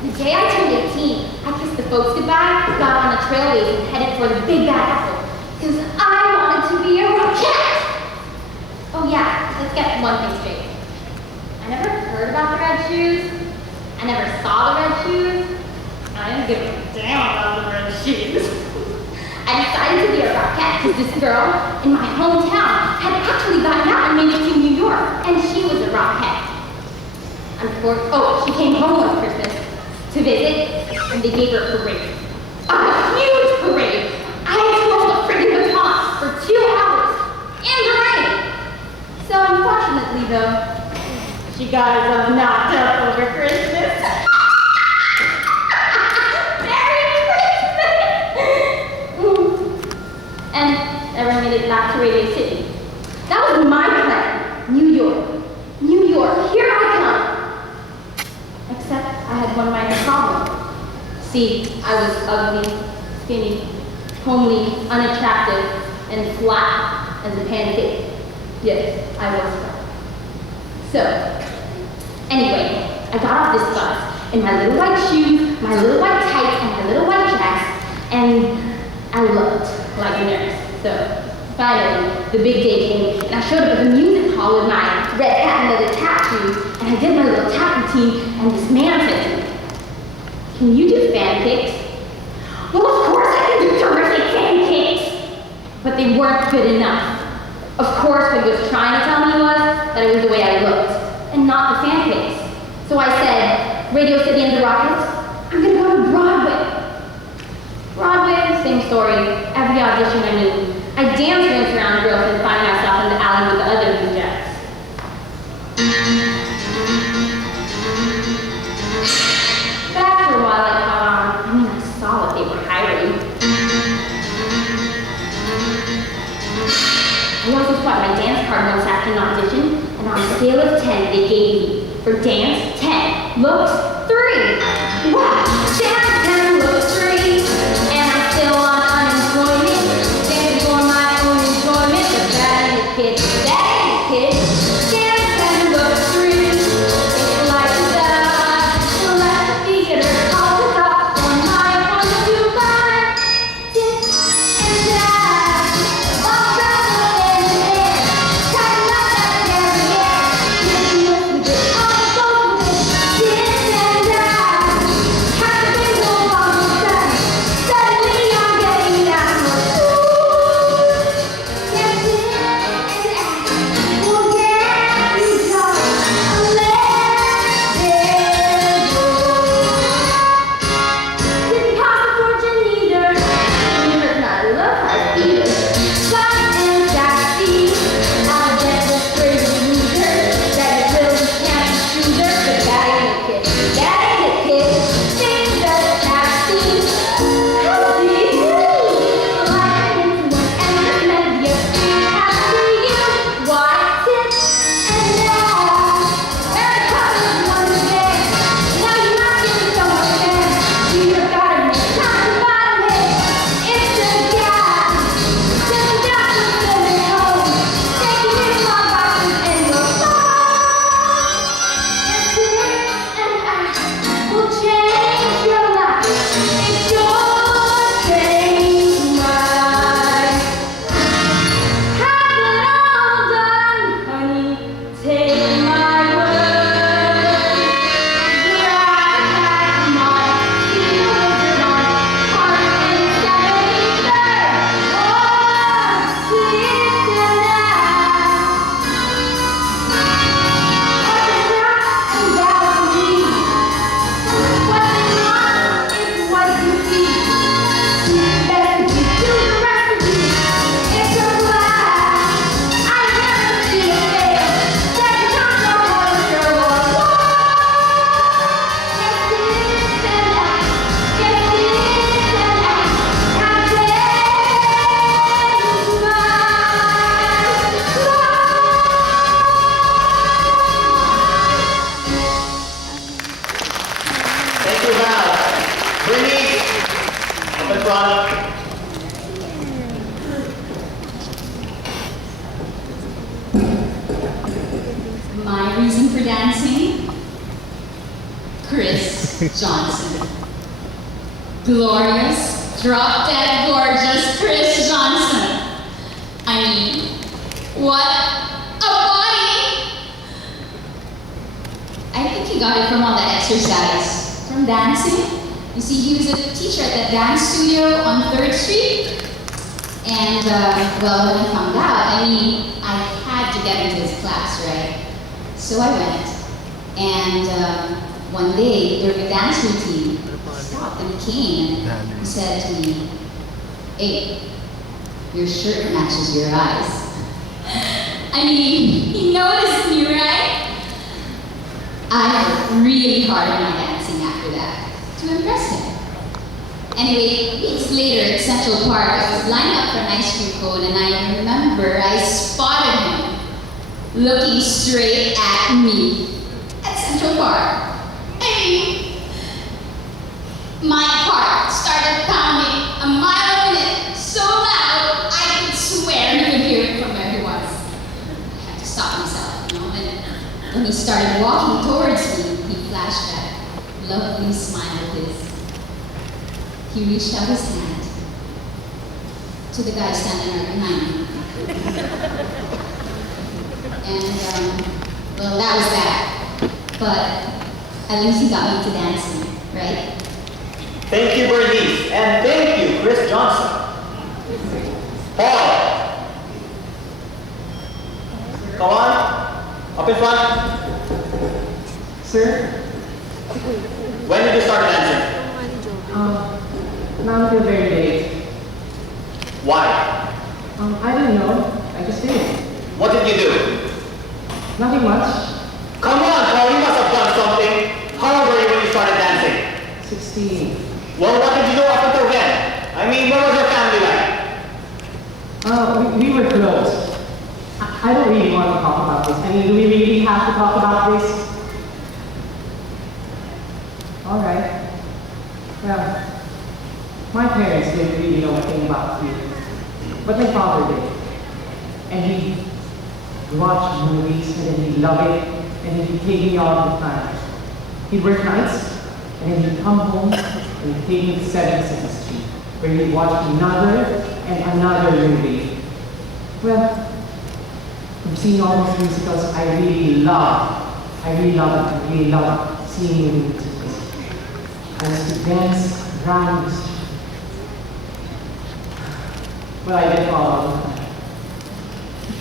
The day I turned 18, I kissed the folks goodbye, got on the trailways, and headed for the Big Bad Apple, because I wanted to be a rockette. Oh yeah, let's get one thing straight. I never heard about the red shoes. I never saw the red shoes. I didn't give a damn about the red shoes. I decided to be a rockette because this girl in my hometown had actually gotten out and made it to New York, and she was a rockette. She came home one Christmas to visit, and they gave her a parade. A huge parade. I had to hold a friggin' baton for 2 hours in the rain. So unfortunately, though, she got herself knocked up over Christmas. Merry Christmas! And never made it back to Radio City. That was my plan. New York. New York, here I come. Except I had one minor problem. See, I was ugly, skinny, homely, unattractive, and flat as a pancake. Yes, I was flat. So, anyway, I got off this bus in my little white shoes, my little white tights, and my little white dress, and I looked like a nurse. So, finally, the big day came, and I showed up at the music hall with my red hat and leather tap shoes, and I did my little tap routine, and this man said to me, "Can you do fan kicks?" Well, of course I can do terrific fan kicks! But they weren't good enough. Of course, what he was trying to tell me was that it was the way I looked, and not the fan kicks. So I said, Radio City and the Rockets, I'm gonna go to Broadway. Broadway, same story. Every audition I knew, I danced around girls and find myself in the alley with the other rejects. But after a while, I caught on. I saw what they were hiring. I also spotted my dance card once after an audition, and on a scale of 10, they gave me, for dance, 10, looks, 3. Wow, dance, 10, looks, 3, and I'm still on unemployment, dancing for my own enjoyment, but that ain't the kid, dance, 10, looks, 3, it's like that, let the theater call it up on my 1, 2, 5, this and that, all travel and there, tighten up that derriere, listen with it, all go with it, this and that, have the bingo on the side, suddenly I'm getting that much, yes, this and that, will get you done, let it go. Didn't cost a fortune either. You heard my love heart either. Fun and sassy. I'm a gentle, crazy loser. That you really can't choose her, but that ain't a kid. That ain't a kid. Things just have seen. How do you do? Like into an endless melody of sweet happy you. Why sit and laugh? Every color is one day. Now you're not getting so much there. You gotta make time to bottom head. It's a gap. Just a gap to fill it home. Taking in my boxes and your phone. Yes, this and that will change your life. It's your change mine. Have it all done, honey. Take my word. Grab my feelings on heart and 73rd. Oh, sleep tonight. Up and down me. What you want is what you see. Best you do the rest of you. It's a blast. I never see a fail. Second time no more sure was one. Yes, this and that. Yes, this and that. Have changed my Thank you, Val. Brittany, up in front. My reason for dancing? Chris Johnson. Glorious, drop-dead gorgeous Chris Johnson. I mean, what a body! I think he got it from all that exercise, from dancing. You see, he was a teacher at that dance studio on 3rd Street. And, well, when I found out, I had to get into his class, right? So I went. And one day, during a dance routine, he stopped and he came and he said to me, "Hey, your shirt matches your eyes." He noticed me, right? I worked really hard on my dancing after that to impress him. Anyway, weeks later at Central Park, I was lining up for an ice cream cone, and I remember I spotted him looking straight at me at Central Park. My heart started pounding a mile a minute, so loud I could swear he could hear it from where he was. I had to stop myself, and when he started walking towards me, he flashed that lovely smile of his. He reached out his hand to the guy standing right behind me. And, well, that was that. But at least he got me to dancing, right? Thank you, Bernice. And thank you, Chris Johnson. Paul. Come on. Up in front. Sir? When did you start dancing? Not until very late. Why? I don't know. I just did. What did you do? Nothing much. Come on, Paul, you must have done something. How old were you when you started dancing? 16. Well, what did you do up until then? What was your family like? We were close. I don't really want to talk about this. Do we really have to talk about this? Alright. Well, my parents didn't really know a thing about theater. But my father did. And he watched movies, and then he'd love it, and then he'd take me all the time. He'd work nights, and then he'd come home, and he'd take me to 72nd Street, where he'd watch another and another movie. Well, from seeing all these musicals, I really love it. I really love seeing the musicals. I used to dance around the street. Well, I did all the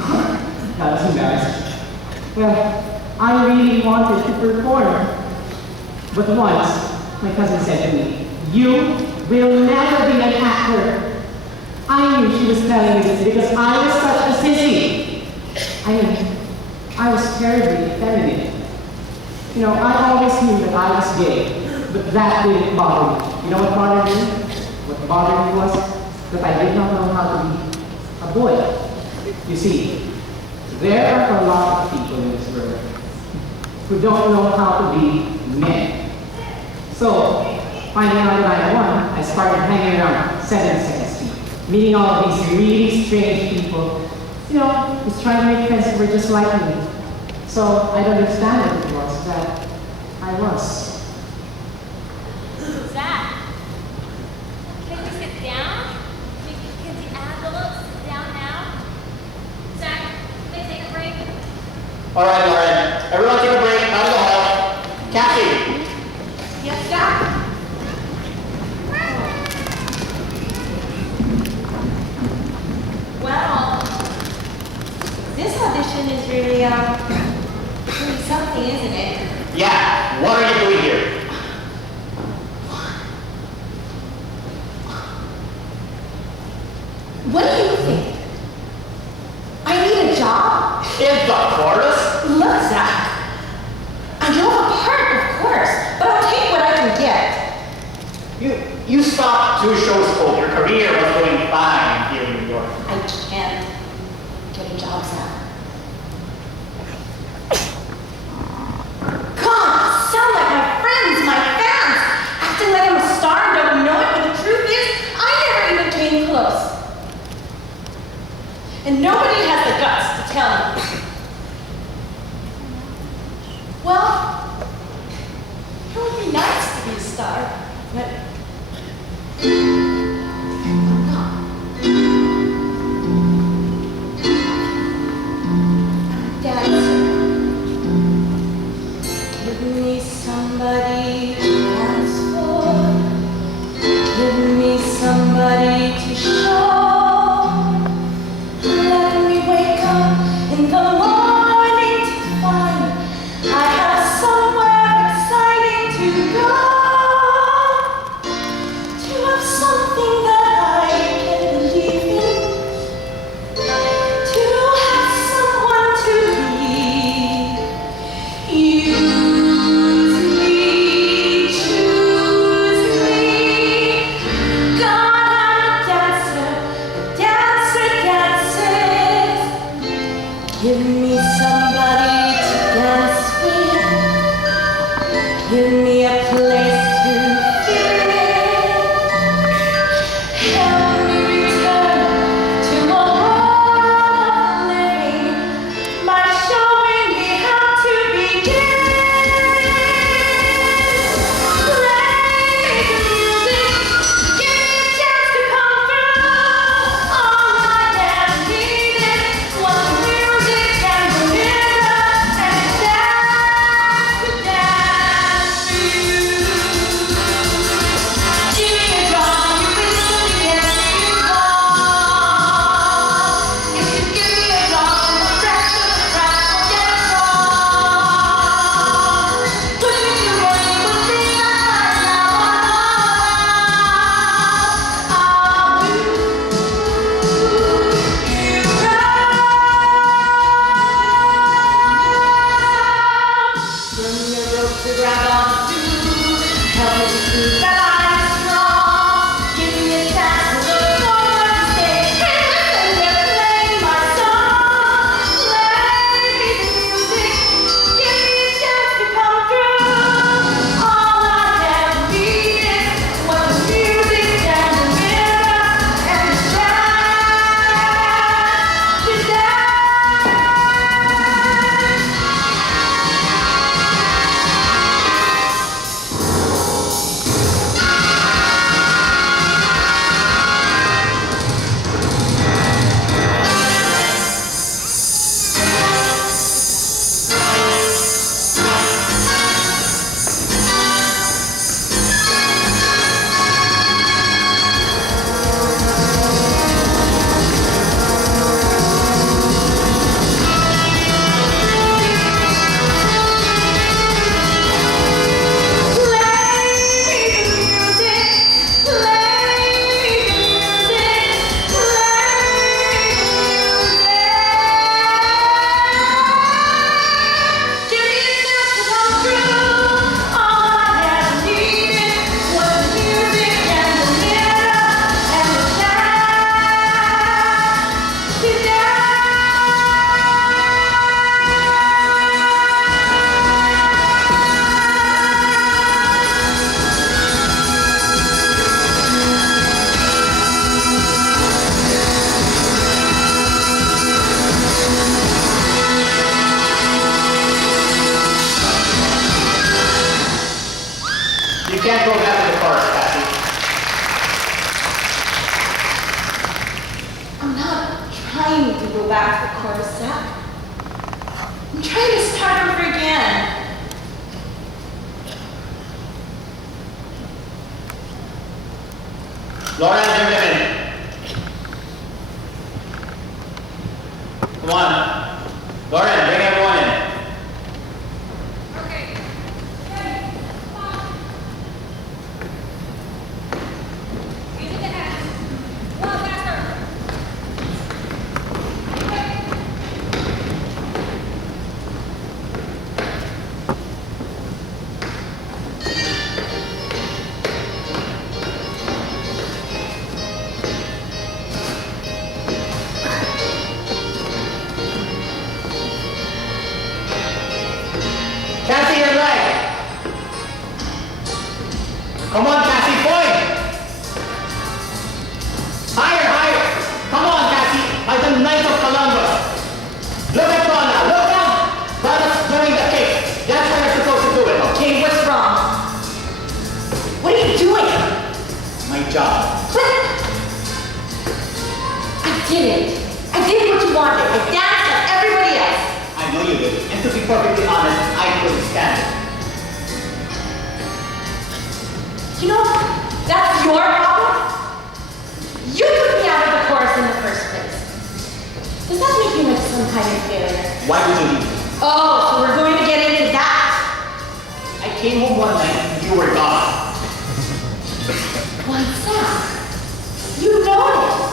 time. That was embarrassing. Well, I really wanted to perform. But once, my cousin said to me, "You will never be an actor." I knew she was telling me this because I was such a sissy. I was terribly effeminate. I always knew that I was gay, but that didn't bother me. You know what bothered me? What bothered me was that I did not know how to be a boy. You see, there are a lot of people in this world who don't know how to be men. So, finding out that I won, I started hanging around 7th Street, meeting all of these really strange people, who's trying to make friends who were just like me. So, I'd understand what it was that I was. Zach, can we sit down? Can the adults sit down now? Zach, can they take a break? All right. Everyone take a break. Out of the hall. Kathy. Yes, Jack? Well, this audition is really something, isn't it? Yeah, what are you doing here? What do you think? I need a job? In the chorus? Look, Zach. I drove a part, of course, but I'll take what I can get. You stopped 2 shows cold. Your career was going fine here in New York. I can't get a job, Zach. Come on, sound like my friends, my fans, acting like I'm a star and don't know it, but the truth is, I never even came close. And nobody has the guts to tell me. Well, can we be a star, but I'm not. I'm a dancer. Give me somebody to dance for. Give me somebody to show. Let me wake up in the morning to find I have somewhere exciting to go. To have something that I can believe in. To have someone to be. Use me, choose me. God, I'm a dancer, dances. Give me somebody to dance with. Give me a place to feel it. Help me return to a world of living by showing me how to begin. Play the music, give me a chance to come through. All I ever needed was music and the mirror and dance to dance for you. Give me a drum, you can do it against you all. If you give me a drum, then the rest of the crowd will get wrong. Push me to where you would think I might now I'll do you right. Bring your rope to grab onto. Help me to prove that I'm strong. Give me a chance to look forward to stay. And listen, they're playing my song. Play the music. Give me a chance to come through. All I ever needed was the music and the mirror and the dance to dance. You can't go back to the chorus, Cassie. I'm not trying to go back to the chorus, Zach. I'm trying to start over again. Lauren, gentlemen. Come on. Lauren, bring everyone in. Okay. Ready? Stop. Using the hands. Well, faster. Quick. Cassie, your leg. Come on, Cassie, point. Higher, higher. Come on, Cassie, like the Knight of Columbus. Look at Donna, look down. Donna's doing the kick. That's how you're supposed to do it, okay? What's wrong? didn't. I did what you wanted. I danced like everybody else. I know you did. And to be perfectly honest, I couldn't stand it. You know, that's your problem. You took me out of the chorus in the first place. Does that make you like some kind of failure? Why would you leave? Oh, so we're going to get into that. I came home one night and you were gone. What's that? You noticed.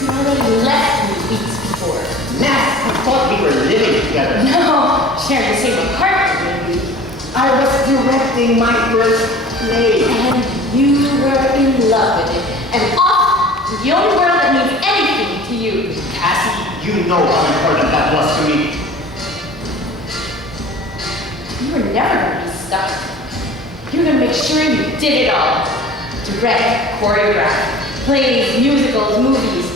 You already left me weeks before. Nah, I thought we were living together. No, sharing the same apartment with you. I was directing my first play. And you were in love with it. And off to the only world that means anything to you. Cassie, you know how important that was to me. You were never going to be stuck. You were going to make sure you did it all. Direct, choreograph, plays, musicals, movies.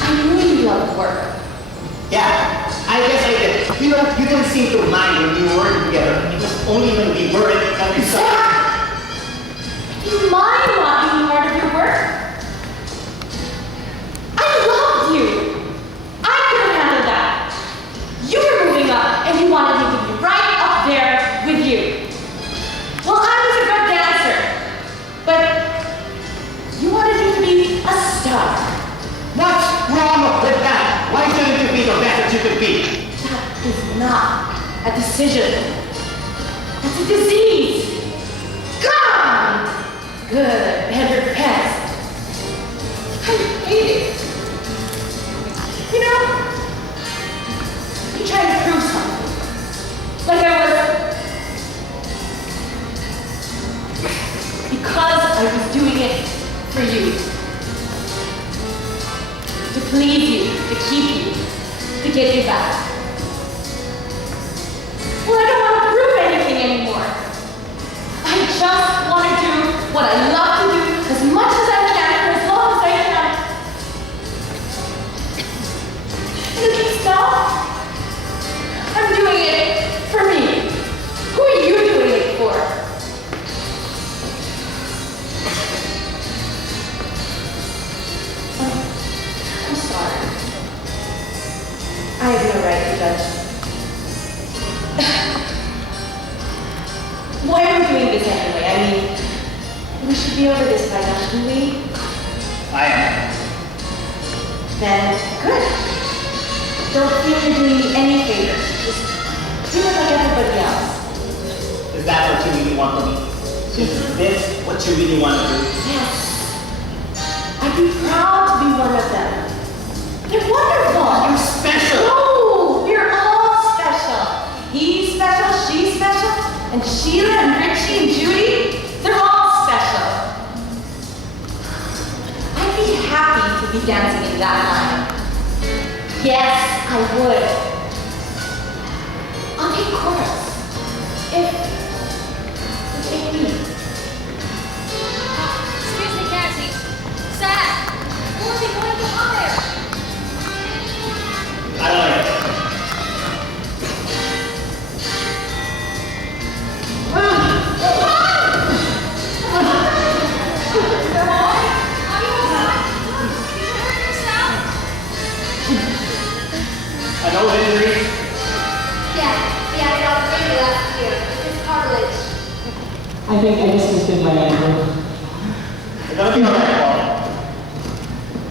I knew you loved work. Yeah, I guess I did. You know, you didn't seem to mind when we were together. It was only when we weren't that we started. Do you mind not being part of your work? I loved you. I could have handled that. You were moving up and you wanted me to be right up there with you. Well, I was a good dancer, but you wanted me to be a star. What's wrong with that? Why couldn't you be the best that you could be? That is not a decision. It's a disease. Gone! Good, better, best. I hate it. You know, you try to prove something. Like I was... Because I was doing it for you. To please you, to keep you, to get you back. Well, I don't want to prove anything anymore. I just want to do what I love to do as much as I can for as long as I can. And at least now, I'm doing it for me. Who are you doing it for? I'm sorry. I have no right to judge. Why are we doing this anyway? I mean, we should be over this by now, shouldn't we? I am. Then, good. Don't feel you're doing me any favors. Just do it like everybody else. Is that what you really want to be? Is this what you really want to do? Yes. I'd be proud to be one of them. They're wonderful. You're special. No, we're all special. He's special, she's special, and Sheila and Richie and Judy, they're all special. I'd be happy to be dancing in that line. Yes, I would. I'll take chorus. If me. Excuse me, Cassie. Zach, who are we going to hire? I don't like it. I know the injury. Yeah, we had it all crazy last year. It's cartilage. I think I just twisted my ankle. You're gonna be alright, Paul.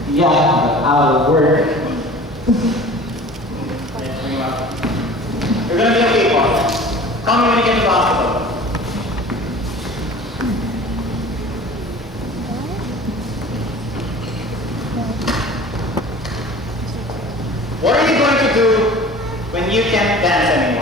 Yeah, but I'll work. Yeah, bring him up. You're gonna be okay, Paul. Call me when you get to the hospital. What are you going to do when you can't dance anymore?